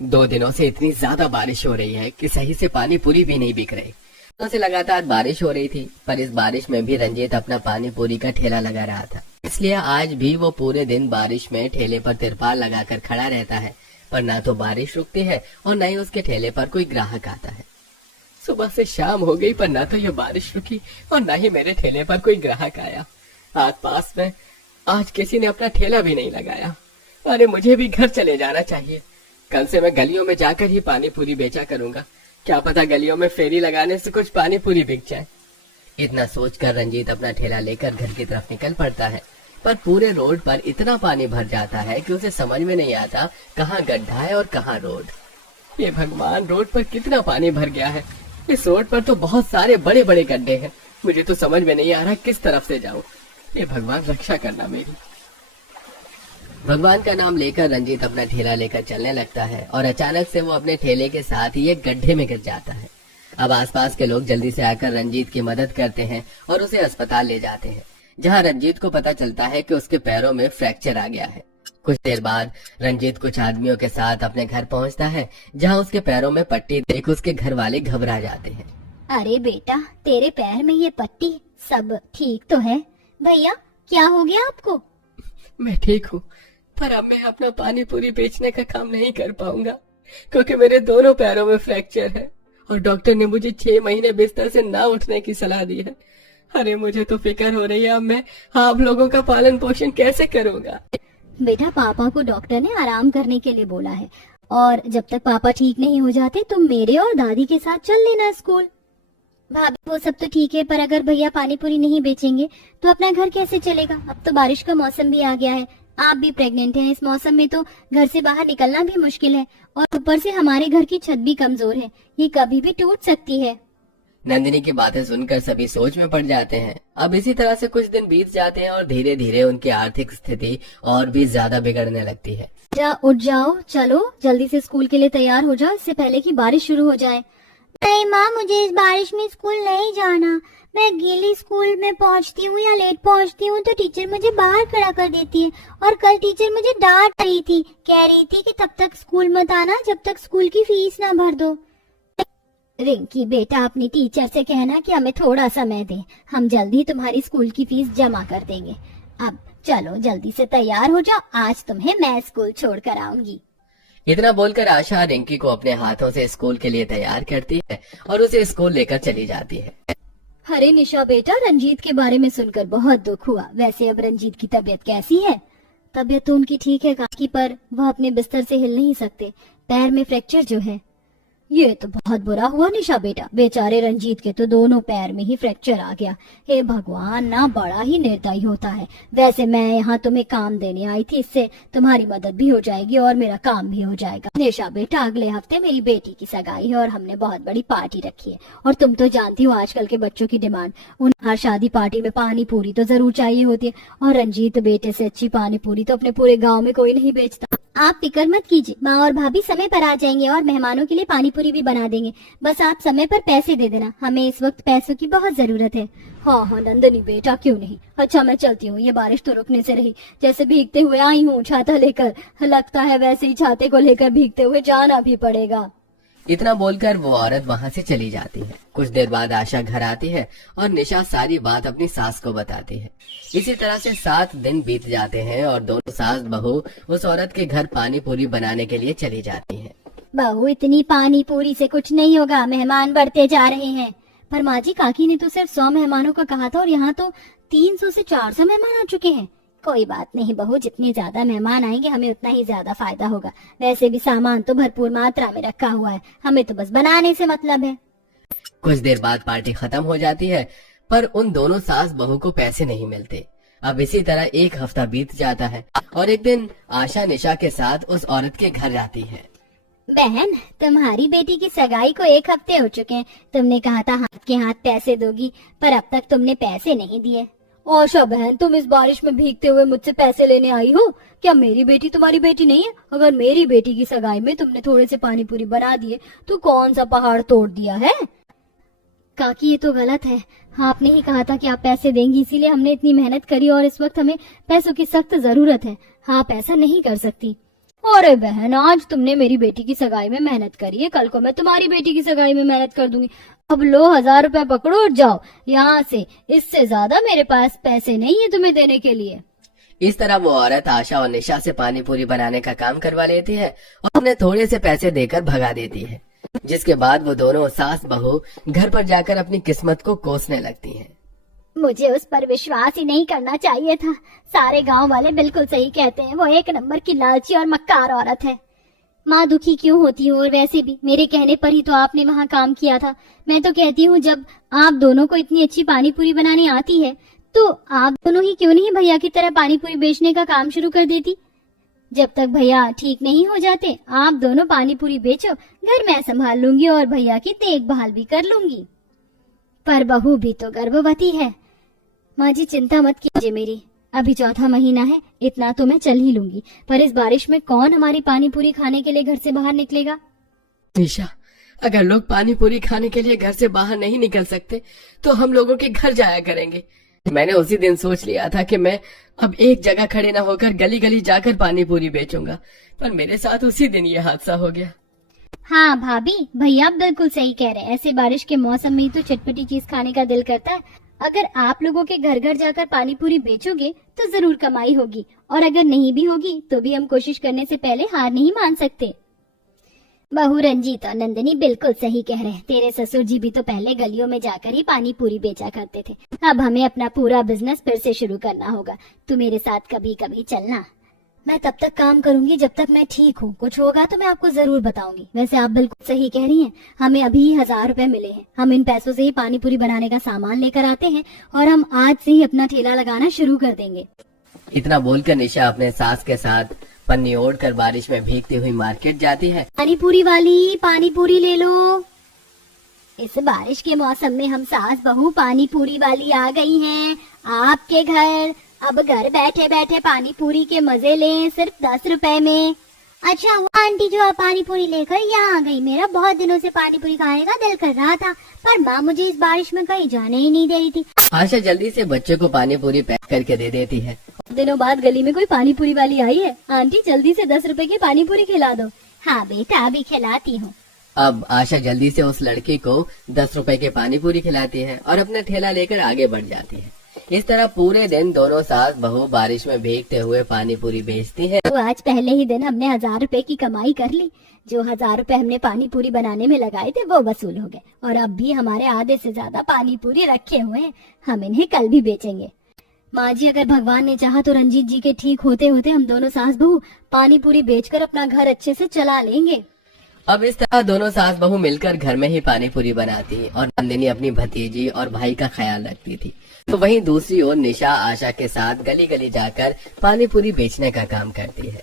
2 दिनों से इतनी ज्यादा बारिश हो रही है कि सही से पानी पूरी भी नहीं बिक रही। दिनों से लगातार बारिश हो रही थी, पर इस बारिश में भी रंजीत अपना पानी पूरी का ठेला लगा रहा था। इसलिए आज भी वो पूरे दिन बारिश में ठेले पर तिरपाल लगाकर खड़ा रहता है, पर ना तो बारिश रुकती है और न ही उसके ठेले पर कोई ग्राहक आता है। सुबह से शाम हो गई, पर ना तो ये बारिश रुकी और न ही मेरे ठेले पर कोई ग्राहक आया। आस पास में आज किसी ने अपना ठेला भी नहीं लगाया। अरे मुझे भी घर चले जाना चाहिए। कल से मैं गलियों में जाकर ही पानी पूरी बेचा करूंगा। क्या पता गलियों में फेरी लगाने से कुछ पानी पूरी बिक जाए। इतना सोचकर रंजीत अपना ठेला लेकर घर की तरफ निकल पड़ता है, पर पूरे रोड पर इतना पानी भर जाता है कि उसे समझ में नहीं आता कहाँ गड्ढा है और कहाँ रोड। ये भगवान, रोड पर कितना पानी भर गया है। इस रोड पर तो बहुत सारे बड़े बड़े गड्ढे हैं। मुझे तो समझ में नहीं आ रहा किस तरफ से जाऊं। ये भगवान रक्षा करना मेरी। भगवान का नाम लेकर रंजीत अपना ठेला लेकर चलने लगता है और अचानक से वो अपने ठेले के साथ ही एक गड्ढे में गिर जाता है। अब आसपास के लोग जल्दी से आकर रंजीत की मदद करते हैं और उसे अस्पताल ले जाते हैं, जहां रंजीत को पता चलता है कि उसके पैरों में फ्रैक्चर आ गया है। कुछ देर बाद रंजीत कुछ आदमियों के साथ अपने घर पहुंचता है, जहां उसके पैरों में पट्टी देख उसके घर वाले घबरा जाते हैं। अरे बेटा, तेरे पैर में ये पट्टी, सब ठीक तो है? भैया, क्या हो गया आपको? मैं ठीक हूँ, पर अब मैं अपना पानी पूरी बेचने का काम नहीं कर पाऊंगा, क्योंकि मेरे दोनों पैरों में फ्रैक्चर है और डॉक्टर ने मुझे 6 महीने बिस्तर से ना उठने की सलाह दी है। अरे मुझे तो फिक्र हो रही है, अब मैं आप लोगों का पालन पोषण कैसे करूंगा। बेटा, पापा को डॉक्टर ने आराम करने के लिए बोला है, और जब तक पापा ठीक नहीं हो जाते तुम मेरे और दादी के साथ चल लेना स्कूल। भाभी, वो सब तो ठीक है, पर अगर भैया पानी पूरी नहीं बेचेंगे तो अपना घर कैसे चलेगा? अब तो बारिश का मौसम भी आ गया है, आप भी प्रेग्नेंट हैं। इस मौसम में तो घर से बाहर निकलना भी मुश्किल है, और ऊपर से हमारे घर की छत भी कमजोर है, ये कभी भी टूट सकती है। नंदिनी की बातें सुनकर सभी सोच में पड़ जाते हैं। अब इसी तरह से कुछ दिन बीत जाते हैं और धीरे धीरे उनकी आर्थिक स्थिति और भी ज्यादा बिगड़ने लगती है। उठ जाओ, चलो जल्दी से स्कूल के लिए तैयार हो जाओ, इससे पहले कि बारिश शुरू हो जाए। नहीं माँ, मुझे इस बारिश में स्कूल नहीं जाना। मैं गीली स्कूल में पहुँचती हूँ या लेट पहुँचती हूँ तो टीचर मुझे बाहर खड़ा कर देती है, और कल टीचर मुझे डांट रही थी, कह रही थी कि तब तक स्कूल मत आना जब तक स्कूल की फीस ना भर दो। रिंकी बेटा, अपनी टीचर से कहना कि हमें थोड़ा समय दे, हम जल्दी तुम्हारी स्कूल की फीस जमा कर देंगे। अब चलो जल्दी से तैयार हो जाओ, आज तुम्हें मैं स्कूल छोड़ कर आऊंगी। इतना बोलकर आशा रिंकी को अपने हाथों से स्कूल के लिए तैयार करती है और उसे स्कूल लेकर चली जाती है। अरे निशा बेटा, रंजीत के बारे में सुनकर बहुत दुख हुआ। वैसे अब रंजीत की तबीयत कैसी है? तबीयत तो उनकी ठीक है काकी, पर वह अपने बिस्तर से हिल नहीं सकते, पैर में फ्रैक्चर जो है। ये तो बहुत बुरा हुआ निशा बेटा, बेचारे रंजीत के तो दोनों पैर में ही फ्रैक्चर आ गया। हे भगवान, ना बड़ा ही निर्दयी होता है। वैसे मैं यहाँ तुम्हें काम देने आई थी, इससे तुम्हारी मदद भी हो जाएगी और मेरा काम भी हो जाएगा। निशा बेटा, अगले हफ्ते मेरी बेटी की सगाई है और हमने बहुत बड़ी पार्टी रखी है, और तुम तो जानती हो आजकल के बच्चों की डिमांड। उन्हें हर शादी पार्टी में पानी पूरी तो जरूर चाहिए होती है, और रंजीत बेटे से अच्छी पानी पूरी तो अपने पूरे गाँव में कोई नहीं बेचता। आप फिक्र मत कीजिए, माँ और भाभी समय पर आ जाएंगे और मेहमानों के लिए पानी पूरी भी बना देंगे। बस आप समय पर पैसे दे देना, हमें इस वक्त पैसों की बहुत जरूरत है। हाँ हाँ नंदनी बेटा, क्यों नहीं। अच्छा मैं चलती हूँ, ये बारिश तो रुकने से रही। जैसे भीगते हुए आई हूँ छाता लेकर, लगता है वैसे ही छाते को लेकर भीगते हुए जाना भी पड़ेगा। इतना बोलकर वो औरत वहाँ से चली जाती है। कुछ देर बाद आशा घर आती है और निशा सारी बात अपनी सास को बताती है। इसी तरह से 7 दिन बीत जाते हैं और दोनों सास बहू उस औरत के घर पानी पूरी बनाने के लिए चली जाती हैं। बहू, इतनी पानी पूरी से कुछ नहीं होगा, मेहमान बढ़ते जा रहे हैं। पर माँ जी, काकी ने तो सिर्फ 100 मेहमानों का कहा था और यहाँ तो 300 से 400 मेहमान आ चुके हैं। कोई बात नहीं बहू, जितने ज्यादा मेहमान आएंगे हमें उतना ही ज्यादा फायदा होगा। वैसे भी सामान तो भरपूर मात्रा में रखा हुआ है, हमें तो बस बनाने से मतलब है। कुछ देर बाद पार्टी खत्म हो जाती है, पर उन दोनों सास बहू को पैसे नहीं मिलते। अब इसी तरह 1 हफ्ता बीत जाता है और एक दिन आशा निशा के साथ उस औरत के घर जाती है। बहन, तुम्हारी बेटी की सगाई को 1 हफ्ते हो चुके हैं। तुमने कहा था हाथ के हाथ पैसे दोगी, पर अब तक तुमने पैसे नहीं दिए। आशा बहन, तुम इस बारिश में भीगते हुए मुझसे पैसे लेने आई हो? क्या मेरी बेटी तुम्हारी बेटी नहीं है? अगर मेरी बेटी की सगाई में तुमने थोड़े से पानी पूरी बना दिए तो कौन सा पहाड़ तोड़ दिया है? काकी, ये तो गलत है। आपने ही कहा था कि आप पैसे देंगी, इसीलिए हमने इतनी मेहनत करी और इस वक्त हमें पैसों की सख्त जरूरत है। आप ऐसा नहीं कर सकती। अरे बहन, आज तुमने मेरी बेटी की सगाई में मेहनत करी है, कल को मैं तुम्हारी बेटी की सगाई में मेहनत कर दूंगी। अब लो 1000 रुपए पकड़ो और जाओ यहाँ से। इससे ज्यादा मेरे पास पैसे नहीं है तुम्हें देने के लिए। इस तरह वो औरत आशा और निशा से पानी पूरी बनाने का काम करवा लेती है और उन्हें थोड़े से पैसे देकर भगा देती है, जिसके बाद वो दोनों सास बहू घर पर जाकर अपनी किस्मत को कोसने लगती हैं। मुझे उस पर विश्वास ही नहीं करना चाहिए था। सारे गांव वाले बिल्कुल सही कहते हैं, वो एक नंबर की लालची और मक्कार औरत है। माँ दुखी क्यों होती हो? और वैसे भी मेरे कहने पर ही तो आपने वहाँ काम किया था। मैं तो कहती हूँ, जब आप दोनों को इतनी अच्छी पानी पूरी बनानी आती है तो आप दोनों ही क्यों नहीं भैया की तरह पानी पूरी बेचने का काम शुरू कर देती। जब तक भैया ठीक नहीं हो जाते आप दोनों पानी पूरी बेचो, घर मैं संभाल लूंगी और भैया की देखभाल भी कर लूंगी। पर बहू भी तो गर्भवती है। माँ जी चिंता मत कीजिए मेरी, अभी चौथा महीना है, इतना तो मैं चल ही लूंगी। पर इस बारिश में कौन हमारी पानी पूरी खाने के लिए घर से बाहर निकलेगा? निशा, अगर लोग पानी पूरी खाने के लिए घर से बाहर नहीं निकल सकते तो हम लोगों के घर जाया करेंगे। मैंने उसी दिन सोच लिया था कि मैं अब एक जगह खड़े न होकर गली गली जाकर पानी पूरी बेचूंगा, पर मेरे साथ उसी दिन ये हादसा हो गया। हाँ भाभी, भैया आप बिल्कुल सही कह रहे हैं। ऐसे बारिश के मौसम में ही तो चटपटी चीज खाने का दिल करता है। अगर आप लोगों के घर घर जाकर पानी पूरी बेचोगे तो जरूर कमाई होगी, और अगर नहीं भी होगी तो भी हम कोशिश करने से पहले हार नहीं मान सकते। बहू रंजीत और नंदिनी बिल्कुल सही कह रहे हैं। तेरे ससुर जी भी तो पहले गलियों में जाकर ही पानी पूरी बेचा करते थे। अब हमें अपना पूरा बिजनेस फिर से शुरू करना होगा। तू मेरे साथ कभी कभी चलना। मैं तब तक काम करूंगी जब तक मैं ठीक हूँ। कुछ होगा तो मैं आपको जरूर बताऊंगी। वैसे आप बिल्कुल सही कह रही हैं, हमें अभी 1000 रुपए मिले हैं। हम इन पैसों से ही पानी पूरी बनाने का सामान लेकर आते हैं और हम आज से ही अपना ठेला लगाना शुरू कर देंगे। इतना बोलकर निशा अपने सास के साथ पन्नी ओढ़कर बारिश में भीगती हुई मार्केट जाती है। पानी पूरी वाली, पानी पूरी ले लो। इस बारिश के मौसम में हम सास बहू पानी पूरी वाली आ गई हैं आपके घर। अब घर बैठे बैठे पानी पूरी के मजे लें सिर्फ 10 रुपए में। अच्छा वो आंटी जो पानी पूरी लेकर यहाँ आ गई। मेरा बहुत दिनों से पानी पूरी खाने का दिल कर रहा था, पर माँ मुझे इस बारिश में कहीं जाने ही नहीं दे रही थी। आशा जल्दी से बच्चे को पानी पूरी पैक करके दे देती है। दिनों बाद गली में कोई पानी पूरी वाली आई है। आंटी जल्दी से 10 रुपए की पानी पूरी खिला दो। हाँ बेटा, अभी खिलाती हूँ। अब आशा जल्दी से उस लड़की को 10 रुपए के पानी पूरी खिलाती है और अपना ठेला लेकर आगे बढ़ जाती है। इस तरह पूरे दिन दोनों सास बहू बारिश में भीगते हुए पानी पूरी बेचती हैं। तो आज पहले ही दिन हमने 1000 रुपए की कमाई कर ली। जो 1000 रुपए हमने पानी पूरी बनाने में लगाए थे वो वसूल हो गए, और अब भी हमारे आधे से ज्यादा पानी पूरी रखे हुए हैं। हम इन्हें कल भी बेचेंगे। माँ जी, अगर भगवान ने चाहा तो रंजीत जी के ठीक होते होते हम दोनों सास बहू पानी पूरी बेचकर अपना घर अच्छे से चला लेंगे। अब इस तरह दोनों सास बहू मिलकर घर में ही पानी पूरी बनाती और नंदिनी अपनी भतीजी और भाई का ख्याल रखती थी। तो वहीं दूसरी ओर निशा आशा के साथ गली गली जाकर पानी पूरी बेचने का काम करती है।